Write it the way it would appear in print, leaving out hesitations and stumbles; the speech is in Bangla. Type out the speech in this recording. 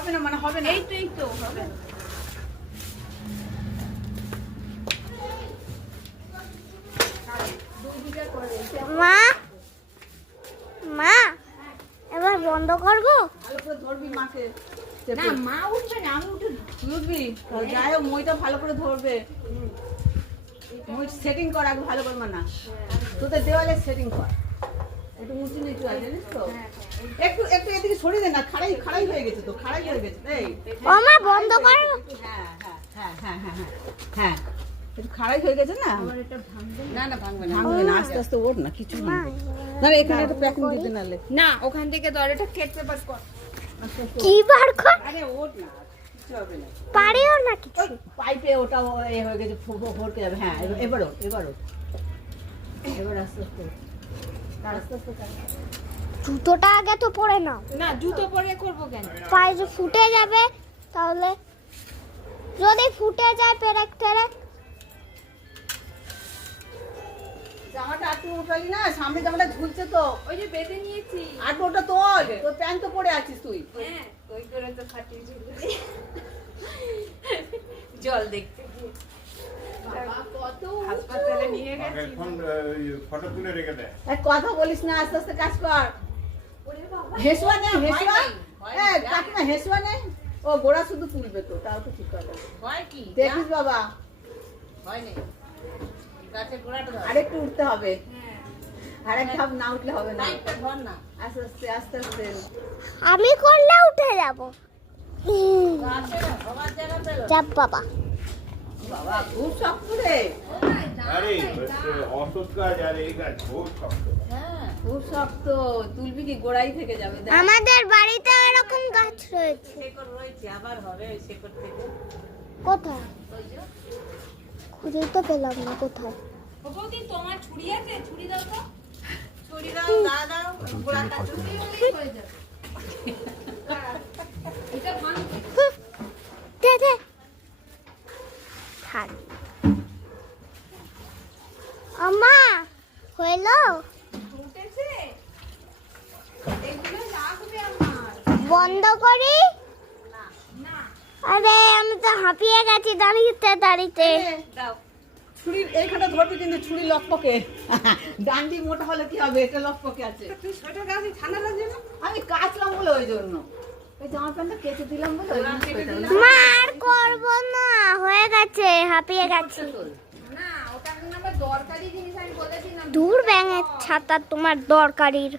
হবে না মানে হবে না, এই তো হবে। মা মা এবার বন্ধ করবো? ভালো করে ধরবি মাকে। না মা উঠবে না, আমি উঠে ধরবি। যাই হোক মইটা ভালো করে ধরবে। মই সেটিং কর আগে ভালো করে না, তোদের দেওয়ালে সেটিং কর। একটু উঁচু নিচু আছে জানিস তো, একটু একটু এদিকে সরিয়ে দে না, খাড়াই খাড়াই হয়ে গেছে তো, খাড়াই হয়ে গেছে। এই ও মা বন্ধ করবো? হ্যাঁ হ্যাঁ হ্যাঁ হ্যাঁ হ্যাঁ হ্যাঁ, একটু খাড়াই হয়ে গেছে না। না না ভাঙবে না, ভাঙবে না, আস্তে আস্তে ওঠ না, কিছু না। না এখানে একটা প্যাকিং দিতে নালে না, ওখান থেকে দরজাটা কেটে পেপার কর। কি বার কর? আরে ওঠ না, কিছু হবে না। পারিও না কিছু। পাইপে ওটা এ হয়ে গেছে, ভরকে যাবে। হ্যাঁ এবার ওঠ, এবার ওঠ, এবার আস্তে আস্তে ওঠ। আস্তে আস্তে কর। জুতোটা আগে তো পরে নাও। না, জুতো পরে করবো কেন? পায়ে যে ফুটে যাবে তাহলে, যদি ফুটে যায় পেরেক টেরেক। জামাটা আর তুই উঠালি না, সামনে জামাটা ঝুলছে তো। ওই যে বেঁধে নিয়েছি। আর ওটা তোল, তোর প্যান্ট তো পরে আছিস তুই। হ্যাঁ, ওই করে তো ফাটিয়ে ঝুলছে। জল দেখতে গিয়ে কত হাসপাতালে নিয়ে গেছি। এখন ফটো তুলে রেখে দেয়। এক কথা বলিস না, আস্তে আস্তে কাজ কর। হেসুয়া নেই, হেসুয়া কাকিমা, হেসুয়া নেই। ও গোড়া শুধু তুলবে তো, তাও তো ঠিক কথা। হয় কি? দেখিস বাবা, হয় না। গাছের গোড়াটা ধর। আরেকটু উঠতে হবে, হ্যাঁ। আরেক ধাপ না উঠলে হবে না। পাইপটা ধর না। আস্তে আস্তে আস্তে আস্তে। আমি করলে উঠে যাব। গাছে না, সবার জায়গা পেলো। চাপ বাবা। বাবা খুব শক্ত রে, আরে অসৎ গাছ আর এই গাছ বহুত শক্ত। হ্যাঁ। খুব শক্ত। তুলবি কি গোড়াই থেকে যাবে। দেখ। আমাদের বাড়িতে এরকম গাছ রয়েছে। শেকড় রয়েছে, আবার হবে ওই শেকড় থেকে। কোথায়? ওই যে। খুঁজেই তো পেলাম না কোথায়। ও বৌদি, তোমার ছুরি আছে? ছুরি দাও তো। ছুরি দাও, দাও। গোড়াটা ছুরি হলেই হয়ে যাবে। এটা ভাঙ। দে দে। থাক। আম্মা হইলো? উঠেছে? এগুলো লাগবে আমার। বন্ধ করি? না। আরে আমি তো হাঁপিয়ে গেছি দাঁড়িয়ে দাঁড়িয়ে। দাও। ছুরির এইখানটা ধরবি কিন্তু, ছুরি লকপকে। ডান্ডি মোটা হলে কি হবে, এটা লকপকে আছে। তুই সোয়েটার গাছে ঠান্ডা লাগছে না? আমি কাচলাম বলে ওই জন্য, ওই জামা প্যান্টটা কেটে দিলাম বলে ওই জন্য সোয়েটার না। মার করব না, হয়ে গেছে, হাঁপিয়ে গেছি। না, ওটা এখন আমার দরকারি জিনিস, আমি বলেছিলাম। দূর ব্যাঙের ছাতা তোমার দরকারির।